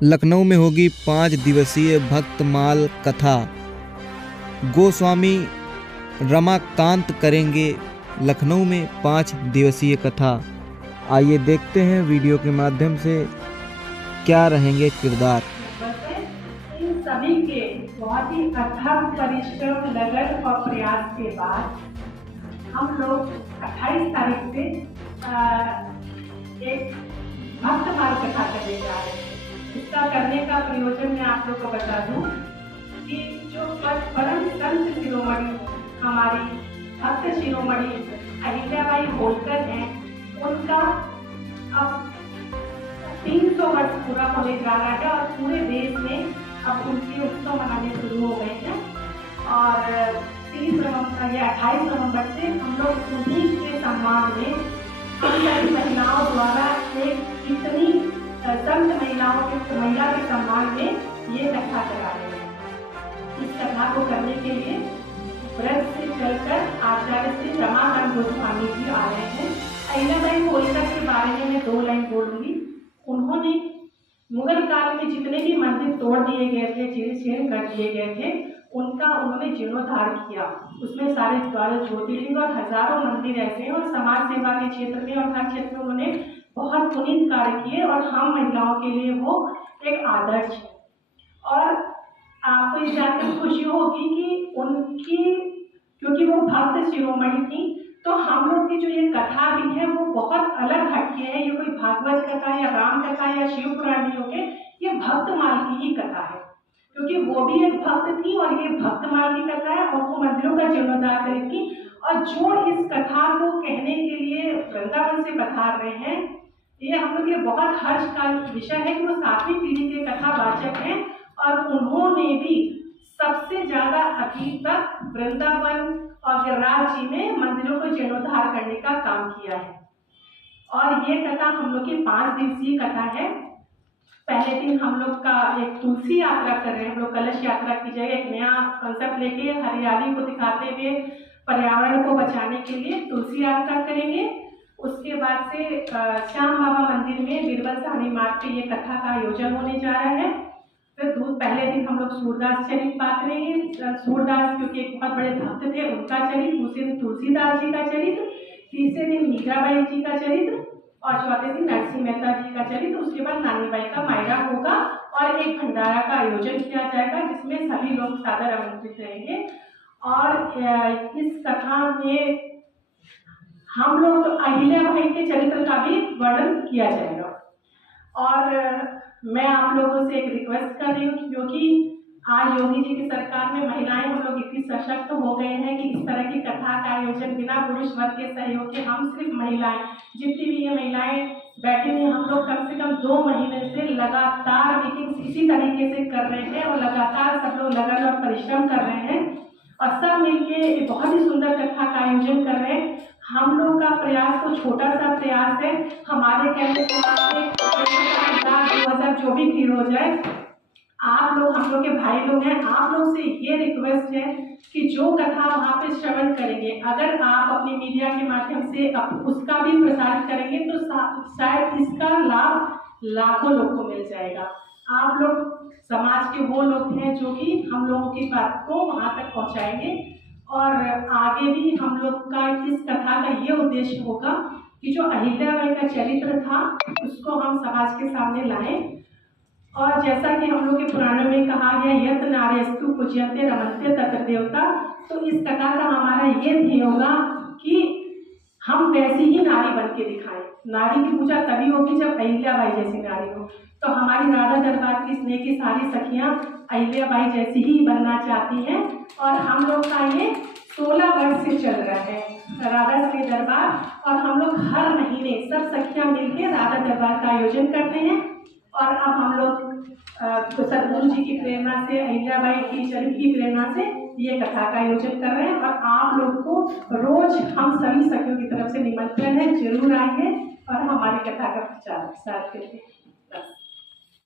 लखनऊ में होगी 5 दिवसीय भक्तमाल कथा। गोस्वामी रमाकांत करेंगे लखनऊ में 5 दिवसीय कथा। आइए देखते हैं वीडियो के माध्यम से क्या रहेंगे किरदार। इन सभी के बहुत ही अथक परिश्रम, लगन और प्रयास के बाद हम लोग 28 तारीख से एक भक्तमाल कथा करने जा रहे हैं। इसका करने का प्रयोजन मैं आप लोग को बता दूं कि जो परम संत शिरोमणि हमारी भक्त शिरोमणि अहिल्याबाई होलकर हैं, उनका अब 300 वर्ष पूरा होने जा रहा है और पूरे देश में अब उनके उत्सव मनाने शुरू हो गए हैं। और 28 नवंबर से हम लोग उन्हीं के सम्मान में हम सभी महिलाओं द्वारा एक इतनी संत महिला के सम्मान में ये कथा करा रहे हैं। इस कथा को करने के लिए व्रत से चलकर आचार्य श्री रमाकांत गोस्वामी जी आ रहे हैं। अहिल्याबाई होलकर के बारे में मैं 2 लाइन बोलूंगी। उन्होंने मुगल काल में जितने भी मंदिर तोड़ दिए गए थे, चीर कर दिए गए थे, उनका उन्होंने जीर्णोद्धार किया। उसमें सारे 12 ज्योतिर्लिंग और हजारों मंदिर ऐसे हैं और समाज सेवा के क्षेत्र में और हर क्षेत्र में उन्होंने बहुत पुनीत कार्य किए और हम महिलाओं के लिए वो एक आदर्श है। और आपको ये जानकर खुशी होगी कि उनकी, क्योंकि वो भक्त शिरोमणि थी, तो हम लोग की जो ये कथा भी है वो बहुत अलग हटके है। ये कोई भागवत कथा या राम कथा या शिव पुराण नहीं होंगे, ये भक्तमाल की ही कथा है। क्योंकि वो भी एक भक्त थी और ये भक्तमाल की कथा है और वो मंदिरों का जीर्णोद्धार करेगी। और जो इस कथा को कहने के लिए वृंदावन से पधार रहे हैं, ये हम लोग के बहुत हर्ष का विषय है कि वो 7वीं पीढ़ी के कथावाचक हैं और उन्होंने भी सबसे ज्यादा अभी तक वृंदावन और गिरिराज जी में मंदिरों को जीर्णोद्धार करने का काम किया है। और ये कथा हम लोग की 5 दिवसीय कथा है। पहले दिन हम लोग का एक तुलसी यात्रा कर रहे हैं। हम लोग कलश यात्रा की जगह एक नया कंसेप्ट लेके हरियाली को दिखाते हुए पर्यावरण को बचाने के लिए तुलसी यात्रा करेंगे। उसके बाद से श्याम बाबा मंदिर में बीरबल साहनी मार्ग पे ये कथा का आयोजन होने जा रहा है। फिर पहले दिन हम लोग सूरदास चरित बात करेंगे। सूरदास क्योंकि एक बहुत बड़े भक्त थे, उनका चरित। दूसरे दिन तुलसीदास जी का चरित्र, तीसरे दिन मीराबाई जी का चरित्र और चौथे दिन नरसिंह मेहता जी का चरित्र। उसके बाद नानीबाई का मायरा होगा और एक भंडारा का आयोजन किया जाएगा जिसमें सभी लोग सादर आमंत्रित रहेंगे। और इस कथा में हम लोग तो अहिल्याबाई के चरित्र का भी वर्णन किया जाएगा। और मैं आप लोगों से एक रिक्वेस्ट कर रही हूँ, क्योंकि आज योगी जी की सरकार में महिलाएं हम लोग इतनी सशक्त हो गए हैं कि इस तरह की कथा का आयोजन बिना पुरुष वर्ग के सहयोग के हम सिर्फ महिलाएं, जितनी भी ये महिलाएं बैठी हुई, हम लोग कम से कम 2 महीने से लगातार मीटिंग इसी तरीके से कर रहे हैं और लगातार सब लोग लगन और परिश्रम कर रहे हैं और सब मिलके बहुत ही सुंदर कथा का आयोजन कर रहे हैं। हम लोग का प्रयास तो छोटा सा प्रयास है। हमारे कहने के बाद 2000 जो भी भीड़ हो जाए, आप लोग हम लोग के भाई लोग हैं, आप लोग से ये रिक्वेस्ट है कि जो कथा वहाँ पे श्रवण करेंगे, अगर आप अपनी मीडिया के माध्यम से उसका भी प्रसारित करेंगे तो शायद इसका लाभ लाखों लोग को मिल जाएगा। आप लोग समाज के वो लोग हैं जो कि हम लोगों की बात को वहाँ तक पहुँचाएंगे। और आगे भी हम लोग का इस कथा का ये उद्देश्य होगा कि जो अहिल्याबाई का चरित्र था उसको हम समाज के सामने लाएं। और जैसा कि हम लोग के पुराणों में कहा गया, यत नार्यस्तु पूज्यन्ते रमन्ते तत्र देवता, तो इस कथा का हमारा ये ध्येय होगा कि हम वैसी ही नारी बन के दिखाएं। नारी की पूजा तभी होगी जब अहिल्याबाई जैसी नारी हो। तो हमारी राधा दरबार की स्नेह की सारी सखियां अहिल्याबाई जैसी ही बनना चाहती हैं और हम लोग का ये 16 वर्ष से चल रहा है राधा स्नेह दरबार। और हम लोग हर महीने सब सखियां मिलकर राधा दरबार का आयोजन करते हैं। और अब हम लोग सदगुरु जी की प्रेरणा से, अहिल्याबाई की चरित्र की प्रेरणा से ये कथा का आयोजन कर रहे हैं। और आप लोग को रोज हम सभी सखियों की तरफ से निमंत्रण है, जरूर आइए और हमारी कथा का प्रचार प्रसार करिए।